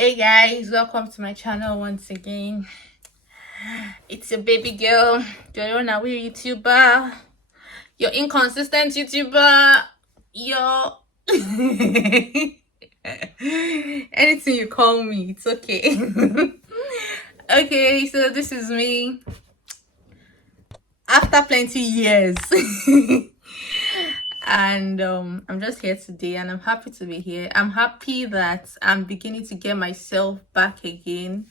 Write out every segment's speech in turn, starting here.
Hey guys, welcome to my channel once again. It's your baby girl, your away YouTuber, your inconsistent YouTuber, your anything you call me, it's okay. Okay, so this is me after plenty years. And I'm just here today and I'm happy to be here. I'm happy that I'm beginning to get myself back again.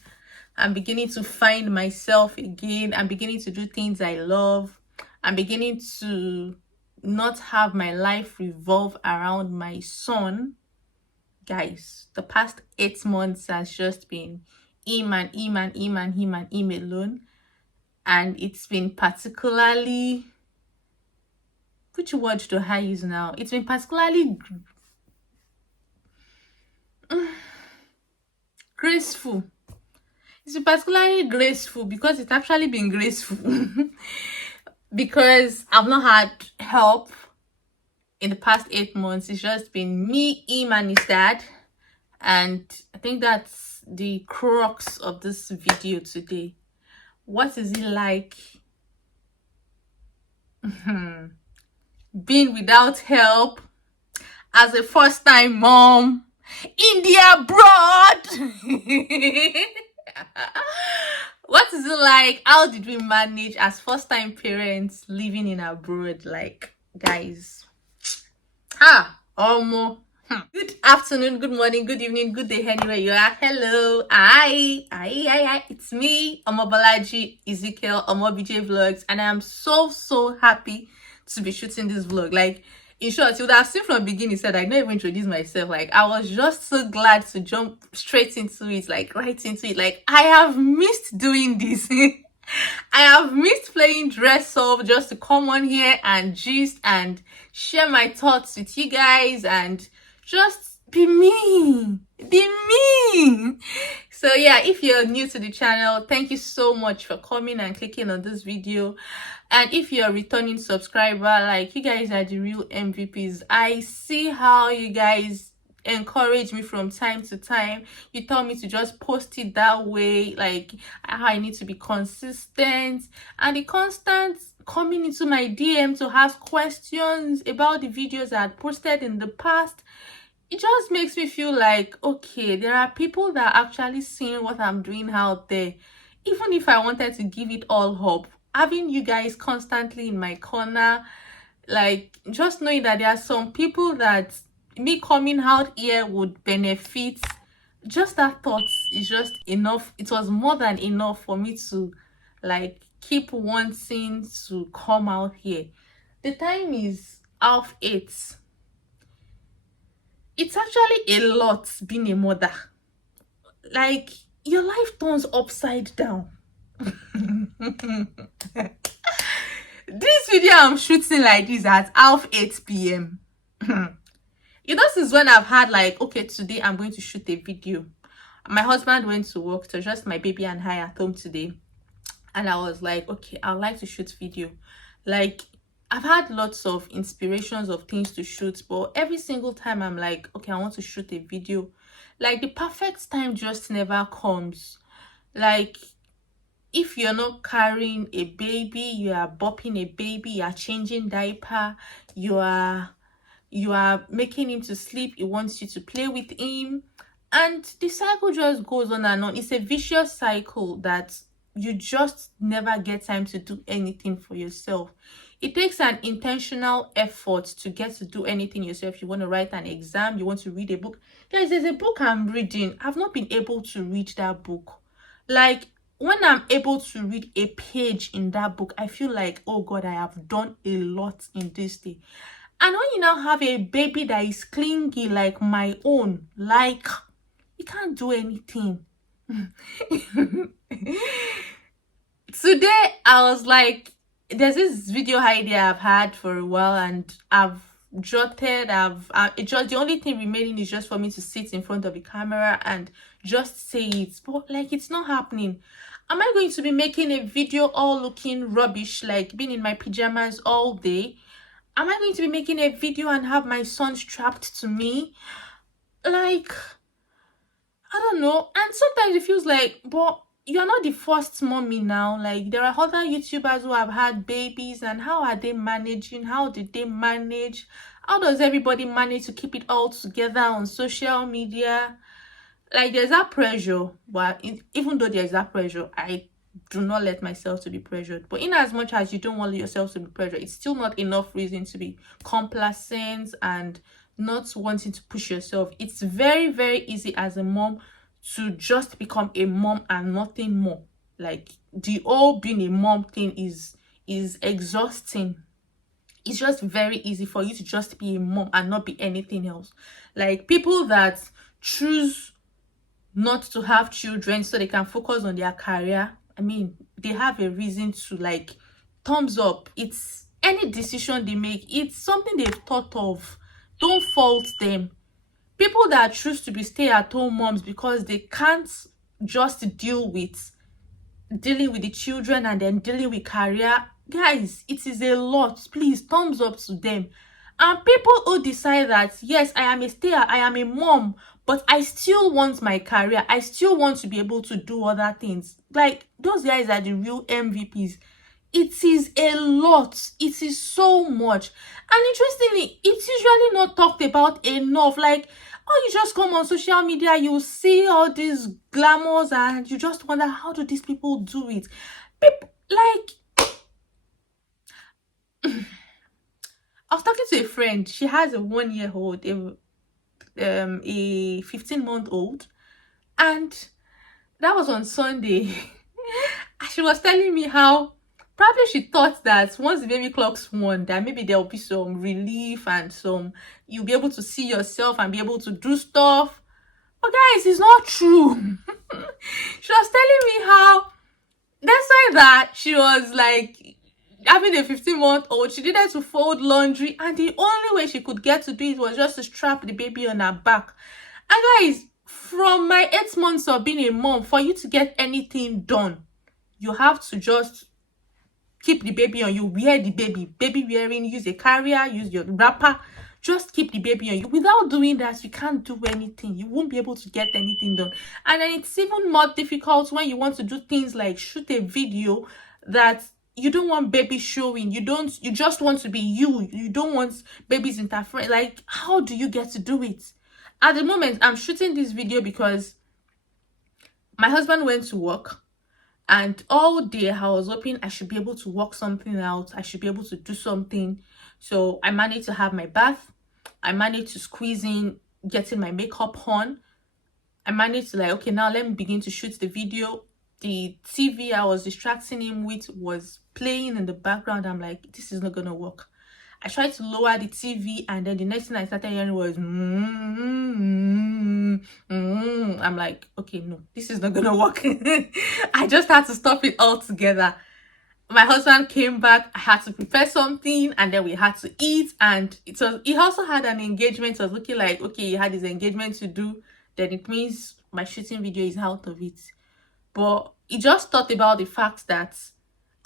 I'm beginning to find myself again. I'm beginning to do things I love. I'm beginning to not have my life revolve around my son. Guys, the past 8 months has just been him and him and him and him and him alone. And it's been particularly, which word do I use now? It's been particularly graceful. It's been particularly graceful because it's actually been graceful. Because I've not had help in the past 8 months. It's just been me, him, and his dad. And I think that's the crux of this video today. What is it like being without help as a first-time mom in the abroad? What is it like? How did we manage as first-time parents living in abroad? Like, guys, good afternoon, good morning, good evening, good day, anywhere you are. Hello, hi, it's me, Omobalaji Ezekiel, BJ Vlogs, and I am so happy to be shooting this vlog. Like, in short, you would have seen from the beginning said I not even introduce myself. Like, I was just so glad to jump straight into it, like right into it. Like, I have missed doing this. I have missed playing dress up just to come on here and gist and share my thoughts with you guys and just be me. So yeah, if you're new to the channel, thank you so much for coming and clicking on this video. And if you're a returning subscriber, like, you guys are the real MVPs. I see how you guys encourage me from time to time. You tell me to just post it that way, like how I need to be consistent, and the constant coming into my DM to ask questions about the videos I had posted in the past. It just makes me feel like, okay, there are people that are actually seeing what I'm doing out there. Even if I wanted to give it all up, having you guys constantly in my corner, like, just knowing that there are some people that me coming out here would benefit, just that thought is just enough. It was more than enough for me to, like, keep wanting to come out here. The time is 8:30. It's actually a lot being a mother. Like, your life turns upside down. This video I'm shooting like this at 8 p.m. This is when I've had, like, okay, today I'm going to shoot a video. My husband went to work, so just my baby and I at home today. And I was like, okay, I'd like to shoot video. Like, I've had lots of inspirations of things to shoot, but every single time I'm like, okay, I want to shoot a video. Like, the perfect time just never comes. Like, if you're not carrying a baby, you are bopping a baby, you are changing diaper, you are making him to sleep, he wants you to play with him, and the cycle just goes on and on. It's a vicious cycle that you just never get time to do anything for yourself. It takes an intentional effort to get to do anything yourself. You want to write an exam, you want to read a book. Guys, there's a book I'm reading. I've not been able to read that book. Like, when I'm able to read a page in that book, I feel like, oh God, I have done a lot in this day. And when you now have a baby that is clingy like my own, like, you can't do anything. Today, I was like, there's this video idea I've had for a while, and I've jotted, the only thing remaining is just for me to sit in front of the camera and just say it. But, like, it's not happening. Am I going to be making a video all looking rubbish, like being in my pajamas all day? Am I going to be making a video and have my son strapped to me? Like, I don't know. And sometimes it feels like, but you're not the first mommy now. Like, there are other YouTubers who have had babies, and how are they managing? How did they manage? How does everybody manage to keep it all together on social media? Like, there's that pressure, but even though there's that pressure, I do not let myself to be pressured. But in as much as you don't want yourself to be pressured, it's still not enough reason to be complacent and not wanting to push yourself. It's very, very easy as a mom to just become a mom and nothing more. Like, the whole being a mom thing is exhausting. It's just very easy for you to just be a mom and not be anything else. Like, people that choose not to have children so they can focus on their career, I mean, they have a reason to, like, thumbs up. It's any decision they make, it's something they've thought of. Don't fault them. People that choose to be stay-at-home moms because they can't just dealing with the children and then dealing with career, guys, it is a lot. Please, thumbs up to them. And people who decide that, yes, I am a mom, but I still want my career, I still want to be able to do other things, like, those guys are the real MVPs. It is a lot. It is so much. And interestingly, it's usually not talked about enough. Like, oh, you just come on social media, you see all these glamours, and you just wonder, how do these people do it? People, like, I was talking to a friend. She has a 1-year-old, a 15-month-old, and that was on Sunday. She was telling me how probably she thought that once the baby clocks 1, that maybe there will be some relief and you'll be able to see yourself and be able to do stuff. But guys, it's not true. She was telling me how despite that she was like having a 15-month-old, she needed to fold laundry, and the only way she could get to do it was just to strap the baby on her back. And guys, from my 8 months of being a mom, for you to get anything done, you have to just keep the baby on you, wear the baby wearing, use a carrier, use your wrapper, just keep the baby on you. Without doing that, you can't do anything. You won't be able to get anything done. And then it's even more difficult when you want to do things like shoot a video that you don't want baby showing. You just want to be you don't want babies interfering. Like, how do you get to do it? At the moment, I'm shooting this video because my husband went to work, and all day I was hoping I should be able to work something out. I should be able to do something. So I managed to have my bath. I managed to squeeze in getting my makeup on. I managed to, like, okay, now let me begin to shoot the video. The TV I was distracting him with was playing in the background. I'm like, this is not gonna work. I tried to lower the TV, and then the next thing I started hearing was I'm like, okay, no, this is not gonna work. I just had to stop it altogether. My husband came back. I had to prepare something, and then we had to eat. And he also had an engagement. It was looking like, okay, he had his engagement to do, then it means my shooting video is out of it. But he just thought about the fact that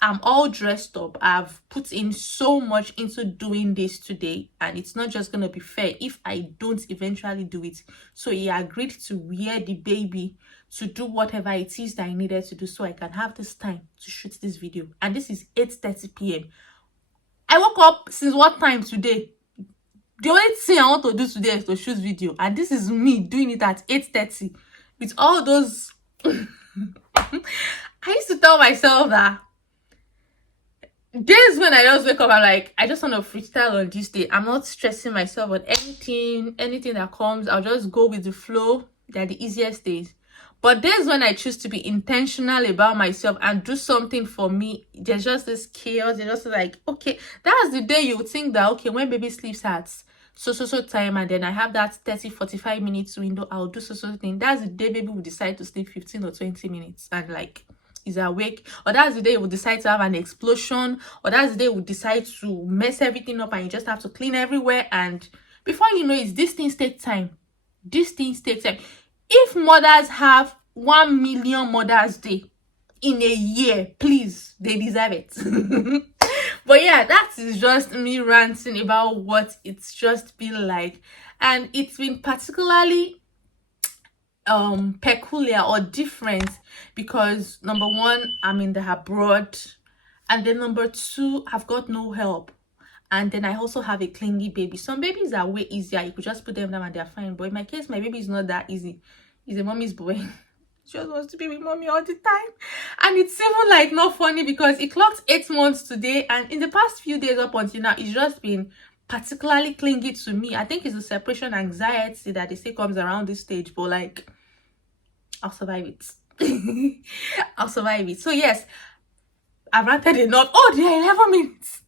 I'm all dressed up. I've put in so much into doing this today, and it's not just gonna be fair if I don't eventually do it. So he agreed to wear the baby, to do whatever it is that I needed to do, so I can have this time to shoot this video. And this is 8:30 p.m. I woke up since what time today? The only thing I want to do today is to shoot video, and this is me doing it at 8:30 with all those I used to tell myself that days when I just wake up, I'm like, I just want to freestyle on this day. I'm not stressing myself on anything that comes. I'll just go with the flow. They're the easiest days. But days when I choose to be intentional about myself and do something for me, there's just this chaos. It's just like, okay, that's the day you would think that, okay, when baby sleeps at so time, and then I have that 30-45 minutes window, I'll do so thing. That's the day baby will decide to sleep 15 or 20 minutes and, like, is awake. Or that's the day you decide to have an explosion. Or that's the day you decide to mess everything up, and you just have to clean everywhere. And before you know it, these things take time. These things take time. If mothers have 1 million Mother's Day in a year, please, they deserve it. But yeah, that is just me ranting about what it's just been like. And it's been particularly peculiar or different, because number one, I'm in the abroad, and then number two, I've got no help. And then I also have a clingy baby. Some babies are way easier. You could just put them down and they're fine. But in my case, my baby is not that easy. He's a mommy's boy. She just wants to be with mommy all the time. And it's even like not funny because it clocked 8 months today. And in the past few days up until now, it's just been particularly clingy to me. I think it's the separation anxiety that they say comes around this stage. But like, I'll survive it. I'll survive it. So yes, I've ranted enough. Oh, there are 11 minutes.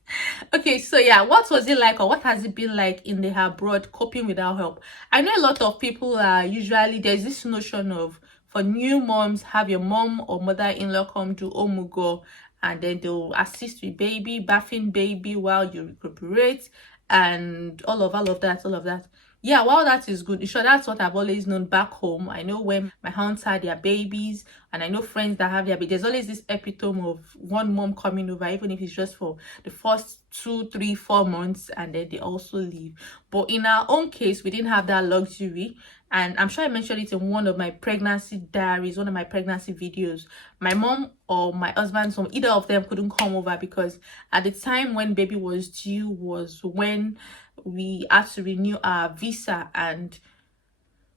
Okay, so yeah, what was it like, or what has it been like in the abroad coping without help? I know a lot of people are usually, there's this notion of, for new moms, have your mom or mother-in-law come do omugo, and then they'll assist with baby, bathing baby while you recuperate, and all of that. Yeah, while that is good, sure, that's what I've always known back home. I know when my aunts had their babies, and I know friends that have their babies, there's always this epitome of one mom coming over, even if it's just for the first 2, 3, 4 months, and then they also leave. But in our own case, we didn't have that luxury. And I'm sure I mentioned it in one of my pregnancy diaries, one of my pregnancy videos. My mom or my husband's mom, either of them couldn't come over, because at the time when baby was due was when we had to renew our visa, and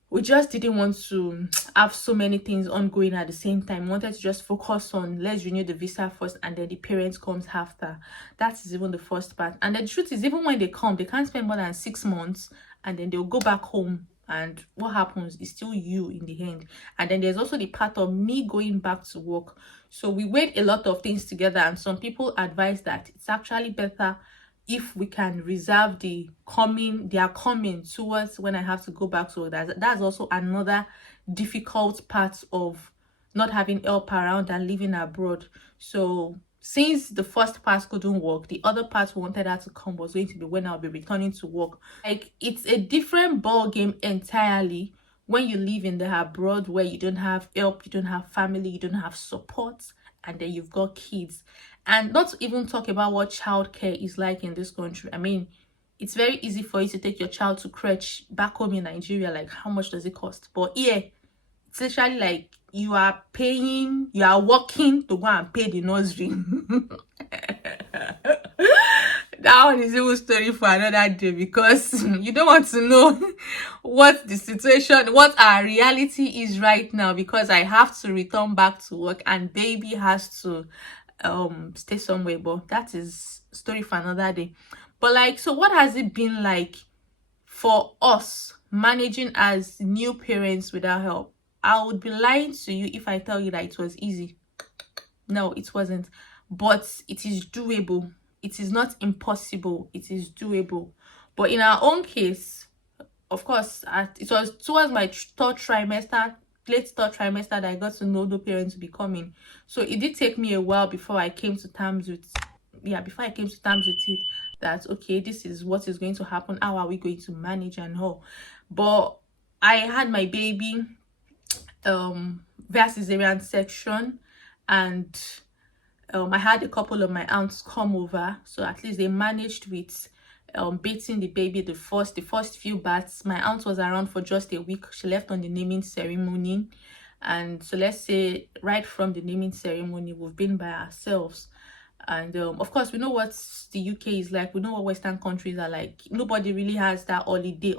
we just didn't want to have so many things ongoing at the same time. We wanted to just focus on, let's renew the visa first, and then the parents comes after. That is even the first part. And the truth is, even when they come, they can't spend more than 6 months, and then they'll go back home, and what happens is still you in the end. And then there's also the part of me going back to work. So we weighed a lot of things together, and some people advise that it's actually better if we can reserve their coming towards when I have to go back to work. That's also another difficult part of not having help around and living abroad. So since the first part couldn't work, the other part we wanted her to come was going to be when I'll be returning to work. Like, it's a different ball game entirely when you live in the abroad, where you don't have help, you don't have family, you don't have support, and then you've got kids. And not to even talk about what childcare is like in this country. I mean, it's very easy for you to take your child to crèche back home in Nigeria. Like, how much does it cost? But here, it's literally like you are working to go and pay the nursery. That one is even a story for another day, because you don't want to know what the situation, what our reality is right now, because I have to return back to work and baby has to stay somewhere. But that is story for another day. But like, so what has it been like for us managing as new parents without help? I would be lying to you if I tell you that it was easy. No, it wasn't. But it is doable. It is not impossible. It is doable. But in our own case, of course, it was towards my late third trimester, that I got to know the parents will be coming. So it did take me a while before I came to terms with it, that okay, this is what is going to happen, how are we going to manage and all. But I had my baby via cesarean section, and I had a couple of my aunts come over, so at least they managed with bathing the baby the first few baths. My aunt was around for just a week. She left on the naming ceremony, and so let's say right from the naming ceremony we've been by ourselves. And of course, we know what the UK is like, we know what Western countries are like. Nobody really has that holiday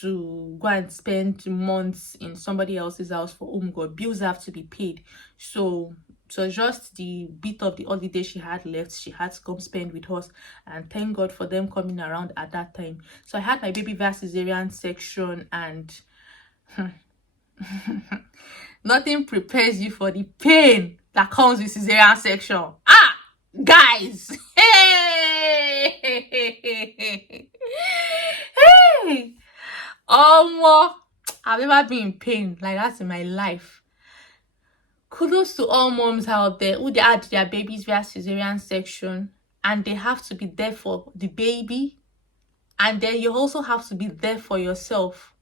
to go and spend months in somebody else's house for God. Bills have to be paid. So just the bit of the holiday she had left, she had to come spend with us, and thank God for them coming around at that time. So I had my baby via cesarean section, and nothing prepares you for the pain that comes with cesarean section. Guys, hey, I've never been in pain like that in my life. Kudos to all moms out there who they had their babies via cesarean section, and they have to be there for the baby, and then you also have to be there for yourself.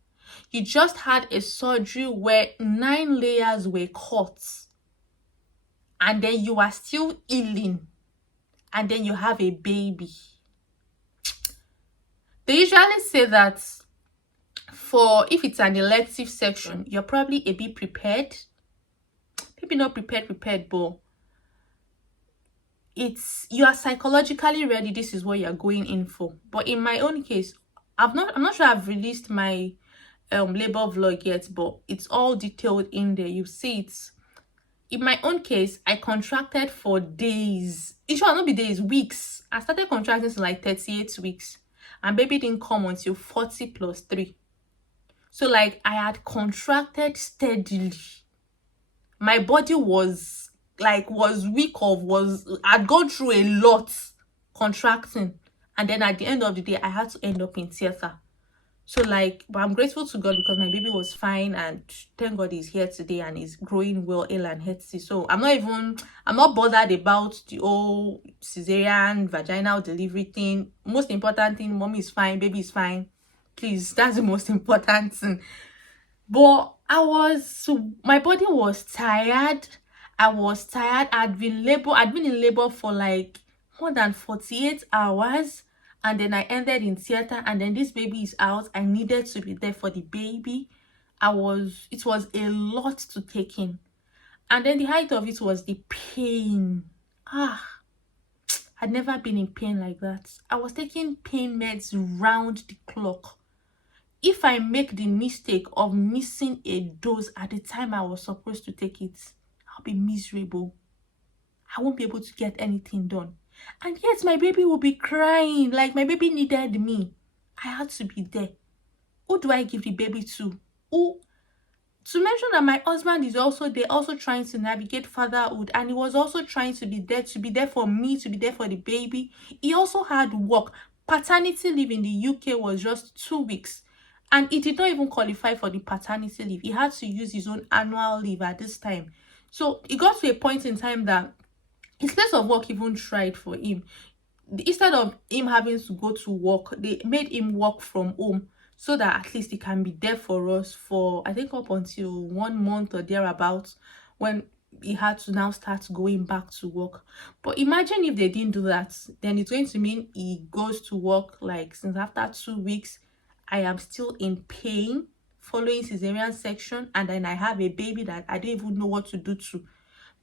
You just had a surgery where 9 layers were cut, and then you are still healing, and then you have a baby. They usually say that For if it's an elective section, you're probably a bit prepared. Maybe not prepared, but you are psychologically ready. This is what you're going in for. But in my own case, I'm not sure I've released my labor vlog yet, but it's all detailed in there. You see it. In my own case, I contracted for days. It should not be days, weeks. I started contracting to like 38 weeks, and baby didn't come until 40 plus 3. So like I had contracted steadily. My body was weak I'd gone through a lot contracting, and then at the end of the day I had to end up in theater. So like, but I'm grateful to God because my baby was fine, and thank God he's here today and he's growing well, ill and healthy. So I'm not bothered about the whole cesarean vaginal delivery thing. Most important thing, mommy is fine, baby is fine. Please, that's the most important thing. But my body was tired. I was tired. I'd been in labor for like more than 48 hours. And then I ended in theater, and then this baby is out. I needed to be there for the baby. It was a lot to take in. And then the height of it was the pain. I'd never been in pain like that. I was taking pain meds round the clock. If I make the mistake of missing a dose at the time I was supposed to take it, I'll be miserable. I won't be able to get anything done. And yet my baby will be crying like my baby needed me. I had to be there. Who do I give the baby to? Who? To mention that my husband is also trying to navigate fatherhood, and he was also trying to be there for me, to be there for the baby. He also had work. Paternity leave in the UK was just 2 weeks. And he did not even qualify for the paternity leave. He had to use his own annual leave at this time. So it got to a point in time that his place of work even tried for him. Instead of him having to go to work, they made him work from home so that at least he can be there for us for, I think, up until 1 month or thereabouts, when he had to now start going back to work. But imagine if they didn't do that, then it's going to mean he goes to work like since after 2 weeks. I am still in pain following cesarean section, and then I have a baby that I don't even know what to do to.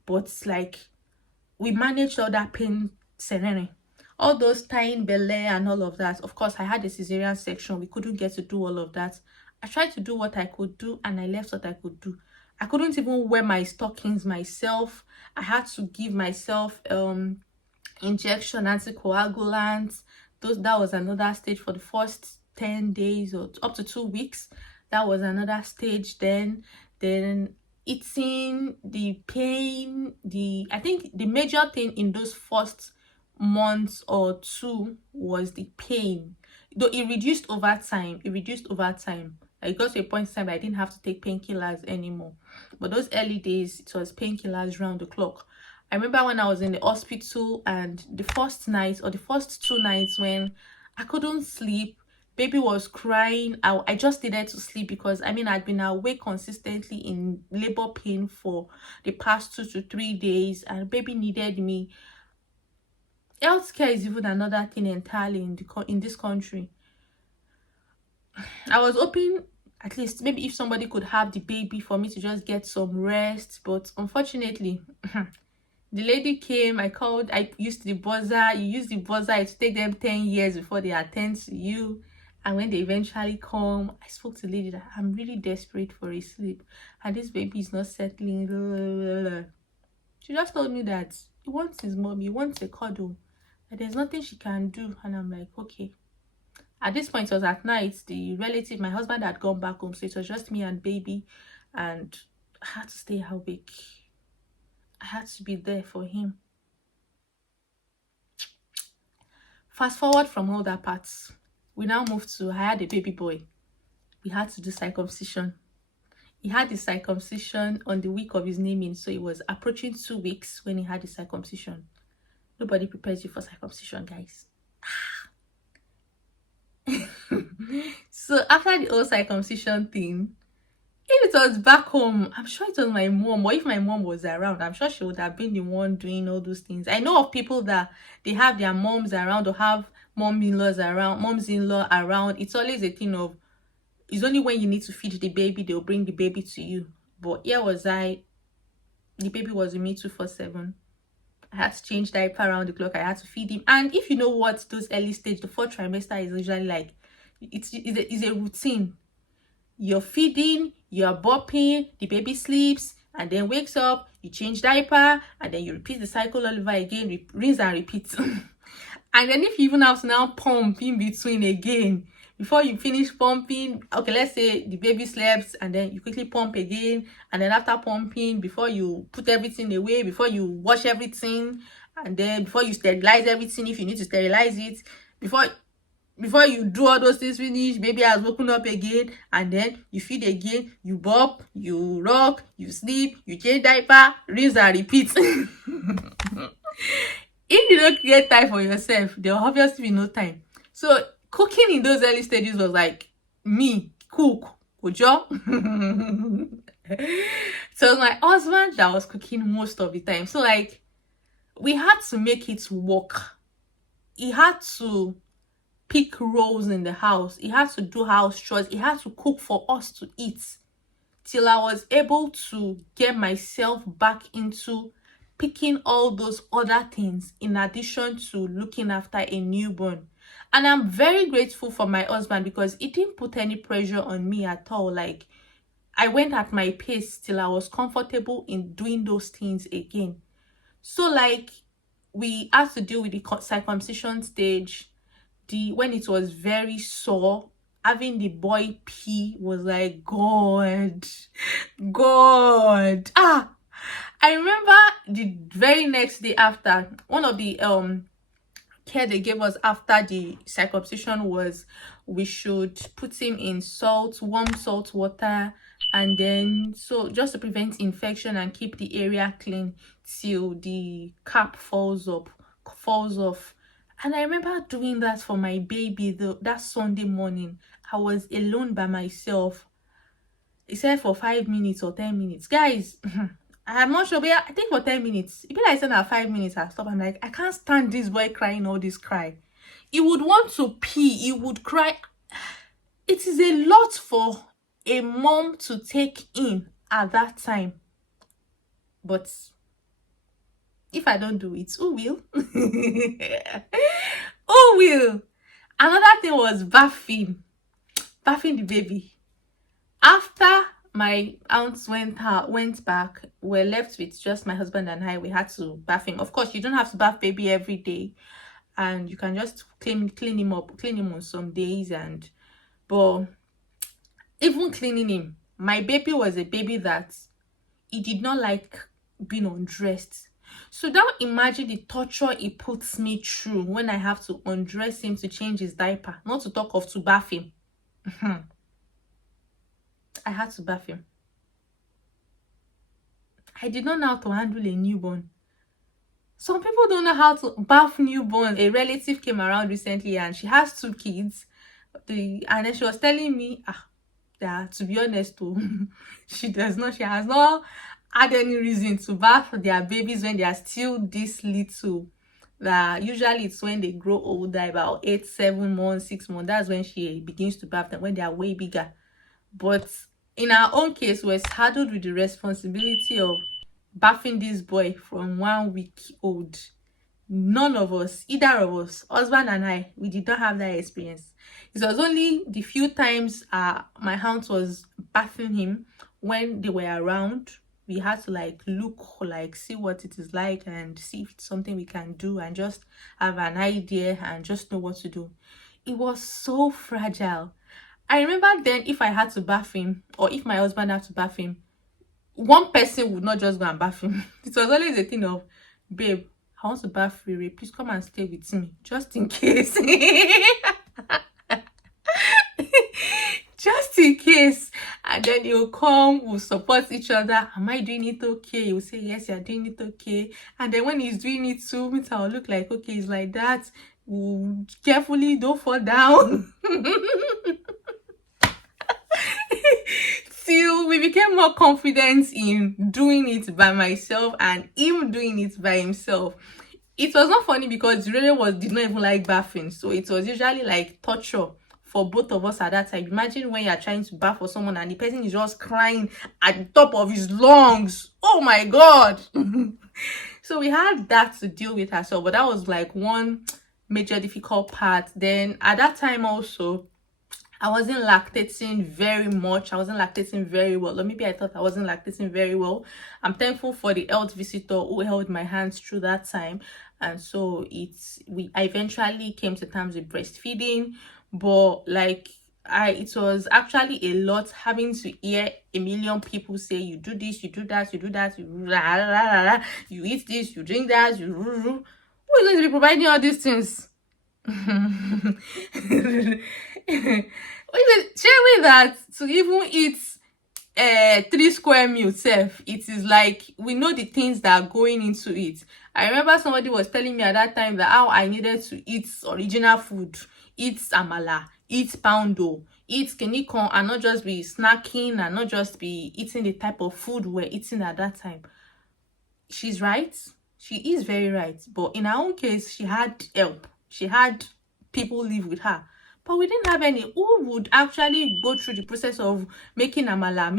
But it's like we managed all that pain serene, all those tying belly and all of that. Of course, I had a cesarean section. We couldn't get to do all of that. I tried to do what I could do, and I left what I could do. I couldn't even wear my stockings myself. I had to give myself injection, anticoagulants. That was another stage for the first 10 days or up to 2 weeks. That was another stage. Then eating, the pain, I think the major thing in those first months or 2 was the pain, though it reduced over time. I got to a point in time that I didn't have to take painkillers anymore, but those early days it was painkillers round the clock. I remember when I was in the hospital, and the first night or the first 2 nights when I couldn't sleep, baby was crying. I just needed to sleep because I'd been awake consistently in labor pain for the past 2 to 3 days, and baby needed me. Healthcare is even another thing entirely in this country. I was hoping at least maybe if somebody could have the baby for me to just get some rest, but unfortunately the lady came. I used the buzzer. You use the buzzer. It take them 10 years before they attend to you. And when they eventually come, I spoke to the lady that I'm really desperate for a sleep, and this baby is not settling. She just told me that he wants his mom, he wants a cuddle, and there's nothing she can do. And I'm like, okay. At this point, it was at night. The relative, my husband, had gone back home, so it was just me and baby, and I had to stay awake. I had to be there for him. Fast forward from all that parts, we now moved to, I had a baby boy. We had to do circumcision. He had the circumcision on the week of his naming, so it was approaching 2 weeks when he had the circumcision. Nobody prepares you for circumcision, guys. So after the whole circumcision thing, if it was back home, I'm sure it was my mom, or if my mom was around, I'm sure she would have been the one doing all those things. I know of people that they have their moms around or have moms-in-law around. It's always a thing of It's only when you need to feed the baby, they'll bring the baby to you. But here was I, the baby was with me 247. I had to change diaper around the clock. I had to feed him. And if you know what those early stage, the 4th trimester is usually like, it's a routine. You're feeding, you're burping, the baby sleeps and then wakes up, you change diaper, and then you repeat the cycle all over again, rinse and repeat. And then if you even have to now pump in between again, before you finish pumping, okay, let's say the baby slept and then you quickly pump again, and then after pumping, before you put everything away, before you wash everything, and then before you sterilize everything, if you need to sterilize it, before you do all those things finish, baby has woken up again, and then you feed again, you burp, you rock, you sleep, you change diaper, rinse and repeat. If you don't create time for yourself, there will obviously be no time. So cooking in those early stages was like me cook ojo. So it was my husband that was cooking most of the time. So like we had to make it work. He had to pick roles in the house. He had to do house chores. He had to cook for us to eat till I was able to get myself back into picking all those other things in addition to looking after a newborn. And I'm very grateful for my husband because he didn't put any pressure on me at all. Like, I went at my pace till I was comfortable in doing those things again. So like, we had to deal with the circumcision stage. When it was very sore, having the boy pee was like, God. I remember the very next day after, one of the care they gave us after the circumcision was we should put him in warm salt water, and then so just to prevent infection and keep the area clean till the cap falls off. And I remember doing that for my baby that Sunday morning. I was alone by myself. Except for 5 minutes or 10 minutes. Guys, I'm not sure, but I think for 10 minutes. If I said at 5 minutes, I stop. I'm like, I can't stand this boy crying all this cry. He would want to pee. He would cry. It is a lot for a mom to take in at that time. But if I don't do it, who will? Who will? Another thing was bathing the baby. After my aunts went back, we're left with just my husband and I. We had to bath him. Of course, you don't have to bath baby every day, and you can just clean him on some days. But even cleaning him, my baby was a baby that he did not like being undressed. So now imagine the torture it puts me through when I have to undress him to change his diaper, not to talk of to bath him. I had to bath him. I did not know how to handle a newborn. Some people don't know how to bath newborn. A relative came around recently and she has 2 kids. And then she was telling me, that to be honest, she has not had any reason to bath their babies when they are still this little. That usually it's when they grow older, about 8, 7 months, 6 months. That's when she begins to bath them, when they are way bigger. But in our own case, we're saddled with the responsibility of bathing this boy from 1 week old. None of us, either of us, husband and I, we did not have that experience. It was only the few times my aunt was bathing him when they were around. We had to see what it is like and see if it's something we can do and just have an idea and just know what to do. It was so fragile. I remember then, if I had to bath him, or if my husband had to bath him, one person would not just go and bath him. It was always a thing of, babe, I want to bath Riri. Please come and stay with me, just in case. Just in case. And then he'll come, we'll support each other. Am I doing it okay? He'll say, yes, you're doing it okay. And then when he's doing it too, I'll look like, okay, it's like that. Carefully, don't fall down. Till we became more confident in doing it by myself and him doing it by himself. It was not funny because Rere did not even like bathing, so it was usually like torture for both of us at that time. Imagine when you're trying to bath for someone and the person is just crying at the top of his lungs. Oh my God. So we had that to deal with ourselves, but that was like one major difficult part. Then at that time also, I wasn't lactating very much. I wasn't lactating very well. Or maybe I thought I wasn't lactating very well. I'm thankful for the health visitor who held my hands through that time. And so I eventually came to terms with breastfeeding. But like it was actually a lot having to hear a million people say, you do this, you do that, you do that, you eat this, you drink that, who is going to be providing all these things? Share with that to even eat 3 square meals self, it is like we know the things that are going into it. I remember somebody was telling me at that time that how I needed to eat original food, eat amala, eat poundo, eat kinikon, and not just be snacking and not just be eating the type of food we're eating at that time. She's right. She is very right. But in her own case, she had help. She had people live with her. But we didn't have any who would actually go through the process of making amala,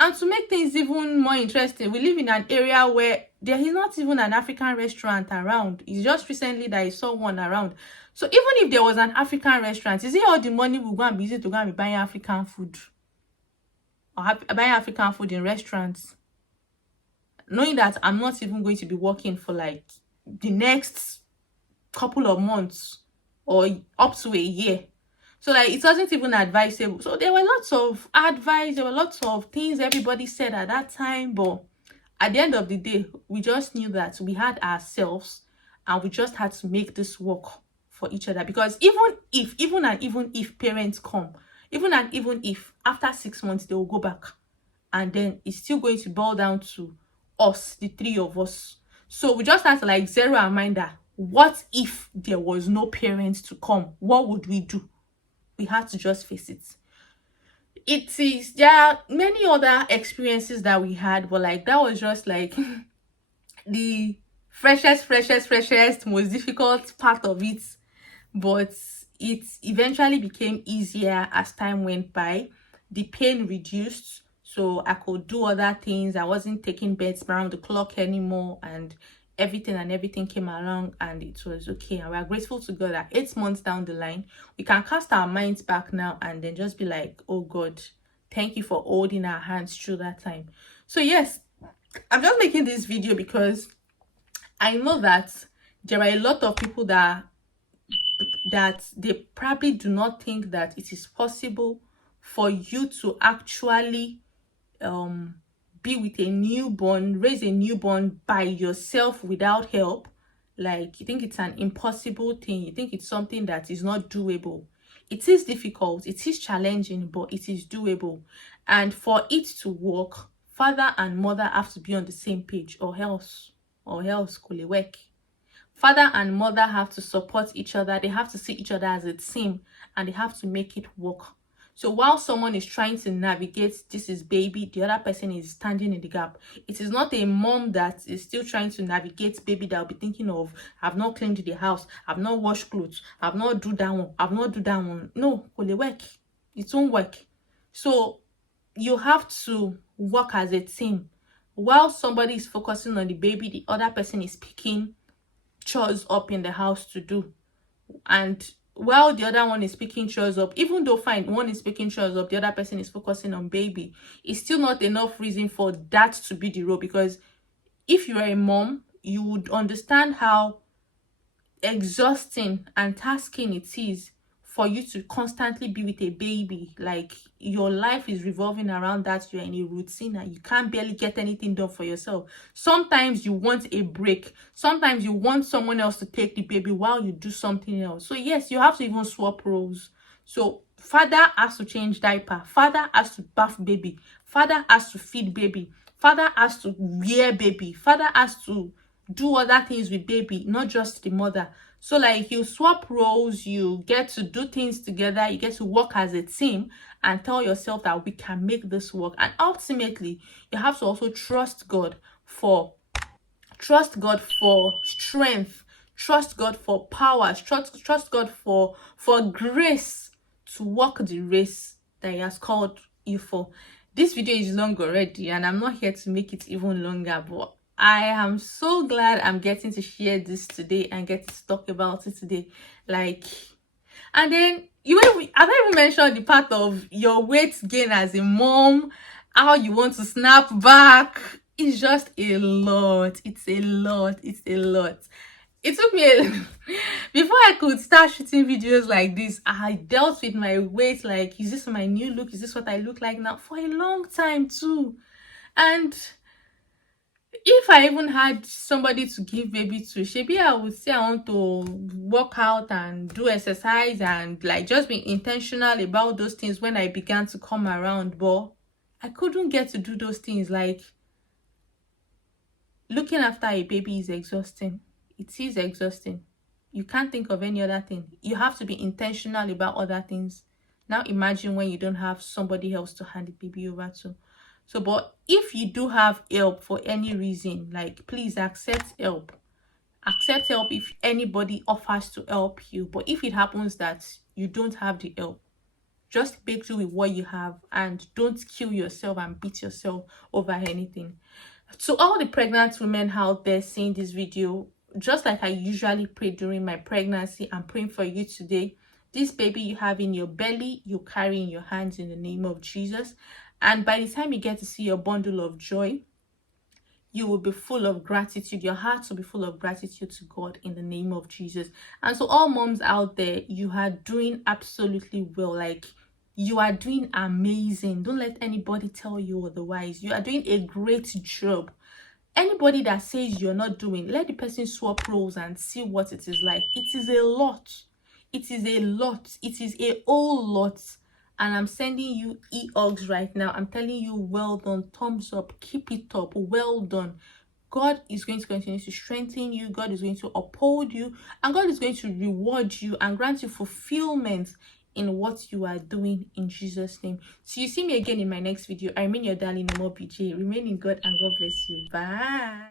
and to make things even more interesting, we live in an area where there is not even an African restaurant around. It's just recently that I saw one around. So even if there was an African restaurant, is it all the money we go and be using to go and be buying African food? Or buying African food in restaurants? Knowing that I'm not even going to be working for like the next couple of months or up to a year. So like it wasn't even advisable. So there were lots of advice, there were lots of things everybody said at that time, but at the end of the day, we just knew that we had ourselves and we just had to make this work for each other. Because even if parents come, even if after 6 months they will go back, and then it's still going to boil down to us, the 3 of us. So we just had to like zero our mind that what if there was no parents to come? What would we do? We had to just face it. There are many other experiences that we had, but like that was just like the freshest, most difficult part of it. But it eventually became easier as time went by. The pain reduced, so I could do other things. I wasn't taking beds around the clock anymore, and everything came along and it was okay. And we are grateful to God that 8 months down the line, we can cast our minds back now and then just be like, oh God, thank you for holding our hands through that time. So yes, I'm just making this video because I know that there are a lot of people that they probably do not think that it is possible for you to actually be with a newborn, raise a newborn by yourself without help. Like you think it's an impossible thing, you think it's something that is not doable. It is difficult, it is challenging, but it is doable. And for it to work, father and mother have to be on the same page, or else could it work. Father and mother have to support each other. They have to see each other as a team and they have to make it work. So while someone is trying to navigate, this is baby, the other person is standing in the gap. It is not a mom that is still trying to navigate baby that will be thinking of, I've not cleaned the house, I've not washed clothes, I've not do that one, I've not do that one. No, will it work? It won't work. So you have to work as a team. While somebody is focusing on the baby, the other person is picking chores up in the house to do. And while the other one is picking chores up, even though fine, one is picking chores up, the other person is focusing on baby, it's still not enough reason for that to be the role. Because if you're a mom, you would understand how exhausting and tasking it is for you to constantly be with a baby. Like your life is revolving around that. You're in a routine and you can't barely get anything done for yourself. Sometimes you want a break, sometimes you want someone else to take the baby while you do something else. So yes, you have to even swap roles. So father has to change diaper, father has to bath baby, father has to feed baby, father has to wear baby, father has to do other things with baby, not just the mother. So like you swap roles, you get to do things together, you get to work as a team and tell yourself that we can make this work. And ultimately, you have to also trust God for strength, trust God for power, trust God for grace to walk the race that he has called you for. This video is long already, and I'm not here to make it even longer, but I am so glad I'm getting to share this today and get to talk about it today. Like, and then I don't even mention the part of your weight gain as a mom, how you want to snap back. It's just a lot. It's a lot. It's a lot. It took me before I could start shooting videos like this. I dealt with my weight, like, is this my new look? Is this what I look like now? For a long time too. And if I even had somebody to give baby to, maybe I would say I want to work out and do exercise and like just be intentional about those things when I began to come around. But I couldn't get to do those things. Like, looking after a baby is exhausting. It is exhausting. You can't think of any other thing. You have to be intentional about other things. Now imagine when you don't have somebody else to hand the baby over to. So, but if you do have help for any reason, like, please accept help. Accept help if anybody offers to help you. But if it happens that you don't have the help, just make do with what you have and don't kill yourself and beat yourself over anything. To all the pregnant women out there seeing this video, just like I usually pray during my pregnancy, I'm praying for you today. This baby you have in your belly, you carry in your hands in the name of Jesus. And by the time you get to see your bundle of joy, you will be full of gratitude. Your heart will be full of gratitude to God in the name of Jesus. And so all moms out there, you are doing absolutely well. Like, you are doing amazing. Don't let anybody tell you otherwise. You are doing a great job. Anybody that says you're not doing, let the person swap roles and see what it is like. It is a lot. It is a lot. It is a whole lot. And I'm sending you e-hugs right now. I'm telling you, well done, thumbs up, keep it up, well done. God is going to continue to strengthen you. God is going to uphold you, and God is going to reward you and grant you fulfillment in what you are doing in Jesus' name. So you see me again in my next video. I remain your darling Omo BJ. Remain in God, and God bless you. Bye.